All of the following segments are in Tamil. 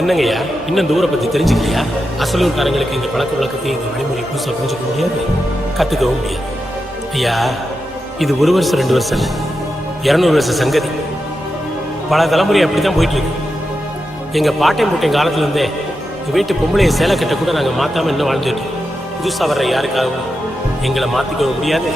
என்னங்கய்யா? இன்னும் தூரை பற்றி பத்தி தெரிஞ்சுக்கலையா? அசலூர்காரங்களுக்கு இந்த பழக்க வழக்கத்தையும் இந்த வழிமுறை புதுசாக புரிஞ்சுக்க முடியாது. கத்துக்கவும் முடியாது. ஐயா இது ஒரு வருஷம் ரெண்டு வருஷம் இல்லை. இரநூறு வருஷம் சங்கதி. பல தலைமுறை அப்படித்தான் போயிட்டு இருக்கு எங்க பாட்டையும் பூட்டையும் காலத்துல இருந்தே வீட்டு பொம்பளைய சேலை கட்ட கூட நாங்க மாத்தாம இன்னும் வாழ்ந்துட்டு புதுசாக புதுசா வர்ற யாருக்காகவும் எங்களை மாற்றிக்கவும் முடியாது.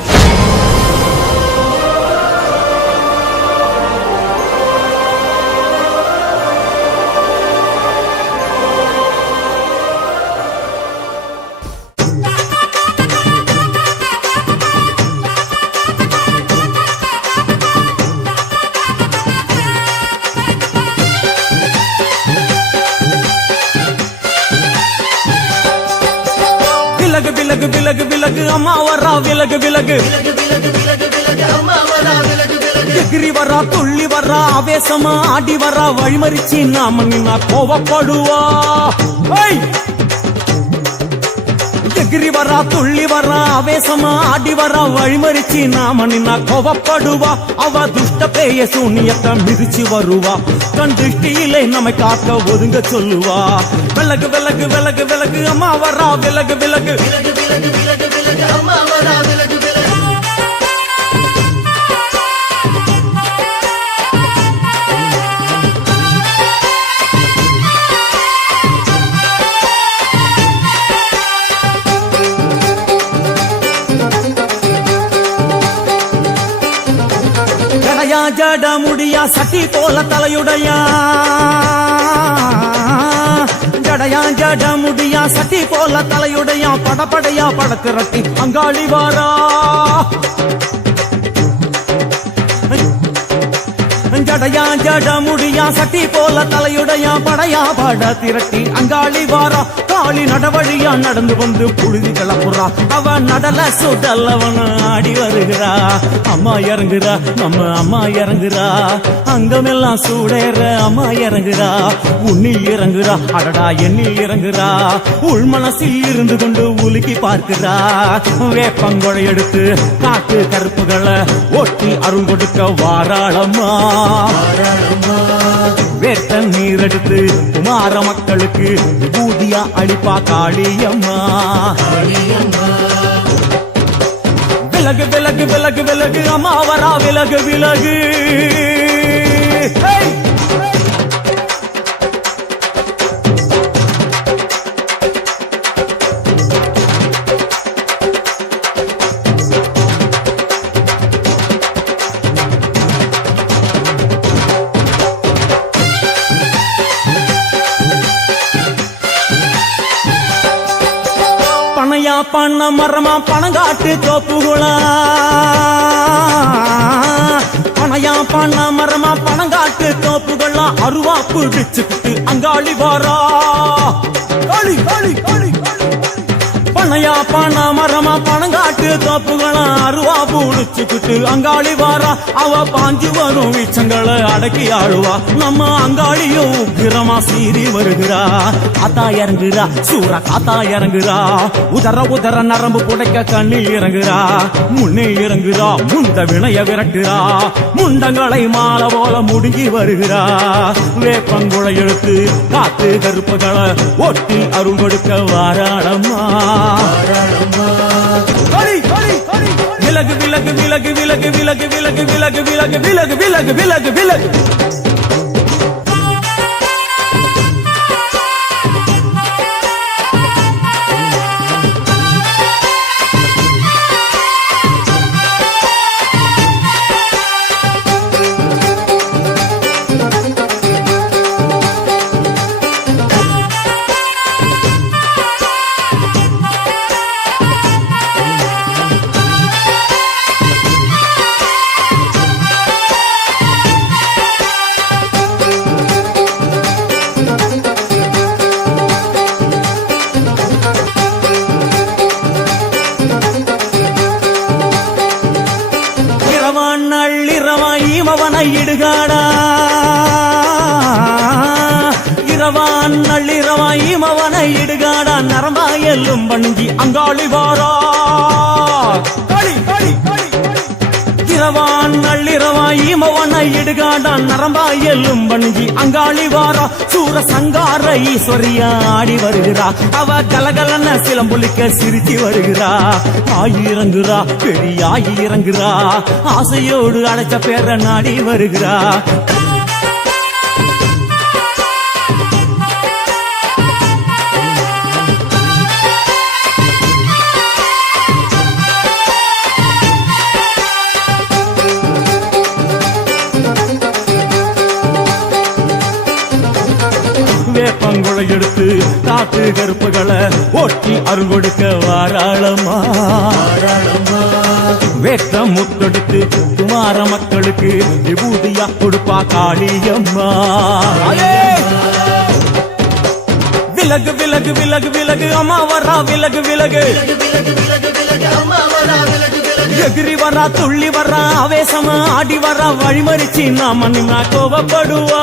விலகு அம்மா வரா விலகு விலகு. எகிரி வரா துள்ளி வரா ஆவேசமா ஆடி வரா வழிமறிச்சு நாம நின்னா கோவப்படுவா. எகிரி வரா துள்ளி வரா ஆவேசமா ஆடி வரா வழிமறிச்சு நாம நின்னா கோவப்படுவா. அவ துஷ்ட பேய சூனியத்தை மிதிச்சு வருவா. கண் திருஷ்டியிலே நம்மை காக்க ஒதுங்க சொல்லுவா. விலகு விலகு விலகு விலகு அம்மா வரா விலகு விலகு. விலகு விலகு விலகு அம்மா வரா விலகு விலகு. ஜட முடியா சட்டி போல தலையுடையா? ஜடையா ஜட முடியா சட்டி போல தலையுடையா? படபடையா படத்திரட்டி அங்காளி வாரா ஜடையா ஜட முடியா சட்டி போல தலையுடையா படையா பாட திரட்டி அங்காளி வாரா. காளி நடவழியா நடந்து வந்து புழுதி கிளப்புறா அவ நடல சுடல்லவன ஆடி வருகிறா. அம்மா இறங்குறா நம்ம அம்மா இறங்குறா. அங்கமெல்லாம் சூடேற அம்மா இறங்குறா. உன்னில் இறங்குறா அடடா எண்ணில் இறங்குறா. உள்மனசில் இருந்து கொண்டு உலுக்கி பார்க்கிறா. வேப்பங்கொடை எடுத்து காட்டு கருப்புகளை ஒட்டி அருள் கொடுக்க வாராளம்மா. வேட்ட நீர் எடுத்து குமார மக்களுக்கு விபூதியா அளிப்பா காளியம்மா. விலகு விலகு விலகு விலகு அம்மா வரா விலகு விலகு. பண்ண மரமா பணங்காட்டு தோப்புகுளா? பணையா பண்ண மரமா பணங்காட்டு தோப்புகளா? அருவா பிடிச்சுக்கிட்டு அங்காளி வாரா. காளி காளி காளி. காளி பனையா பண மரமா பணங்காட்டு தோப்புகளா அருவா புடிச்சுக்கிட்டு அங்காளி வாரா அவ பாஞ்சு வரும் வீச்சங்களை அடக்கி ஆளுவா நம்ம அங்காளியும் உக்கிரமா சீறி வருகிறா. காத்தா இறங்குறா சூற காத்தா இறங்குறா. உதர உதர நரம்பு புடைக்க கண்ணில் இறங்குறா. முன்னே இறங்குறா முந்த வினைய விரட்டுறா. முண்டங்களை மாலை போல முடுங்கி வருகிறா. வேப்பங்குளை எடுத்து காத்து கருப்புகளை ஒட்டி அருள் கொடுக்க வாராளம்மா. விலகு விலகு விலகு விலகு விலகு விலகு விலகு விலகு விலகு விலகு விலகு விலகு இடுகாடா இரவான் நள்ளிரவாய் இமவனை இடுகாடா. நரம்பாயலும் வணங்கி அங்காளி வாரா. நள்ளிரவாய் நள்ளிரவான் ஈமவன இடுகாடான் நரம்பா எல்லும் பணிஞ்சி அங்காளி வாரா. சூர சங்கார ஈஸ்வரியா ஆடி வருகிறா. அவ கலகலன சிலம்புலிக்க சிரிச்சு வருகிறா. ஆயிரங்குறா பெரிய ஆயிரங்குறா ஆசையோடு அடைச்ச பேர நாடி வருகிறா. வேப்பங்குளை எடுத்து காட்டு கருப்புகளை ஓட்டி அருங்கொடுக்க வாராளமா வேட்டம் முத்தெடுத்து குமார மக்களுக்கு விபூதியா கொடுப்பா காளியம்மா. விலகு விலகு விலகு விலகு அம்மா வரா விலகு விலகு. எகிரி வரா துள்ளி வரா ஆவேசமா ஆடி வரா வழிமறிச்சு நாம நின்னா கோபப்படுவா